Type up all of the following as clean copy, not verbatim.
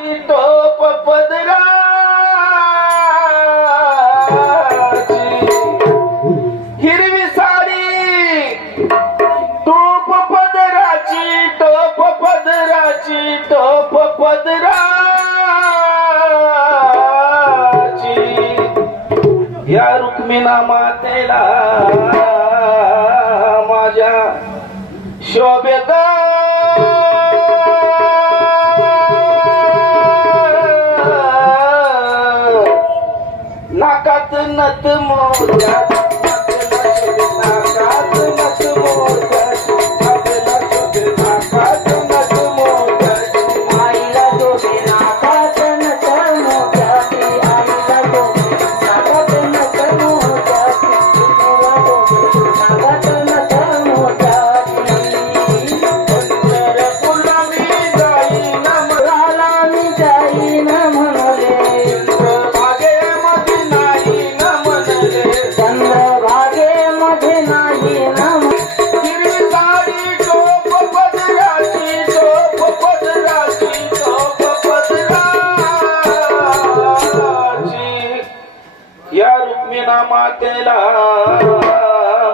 टोप पदराची हिरवी साडी टोप पदराची टोप पदराची या रुक्मिणा मातेला माझ्या शोभेत नाकात नथ मोत्यात नाकात नथ मोत्यात आपल्याला शोभे नाकात नथ मोत्यात आईला शोभे नाकात नथ मोत्यात आईला शोभे नाकात नथ मोत्यात नाकात नथ मोत्यात पंढरपूरला मी जाईन मला मी जाईन म्हणले चंद्रभागेमध्ये नाही न हिरवी साडी टोप पदराची या रुक्मिणा मातेला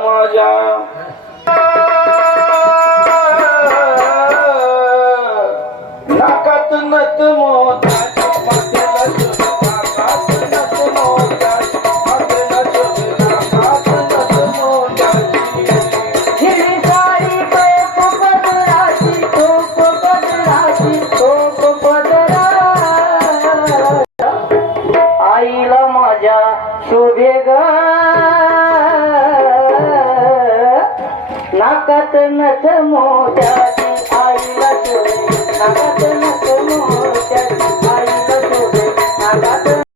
माझ्या नाकात नथ मोत्यात मातेला शोभे नाकात नथ मोत्यात मातेला शोभे नाकात नथ मोत्यात हिरवी साडी टोप पदराची आईला माझ्या शोभे ग नाकात नथ मोत्याची आईला शोभे नाकात नथ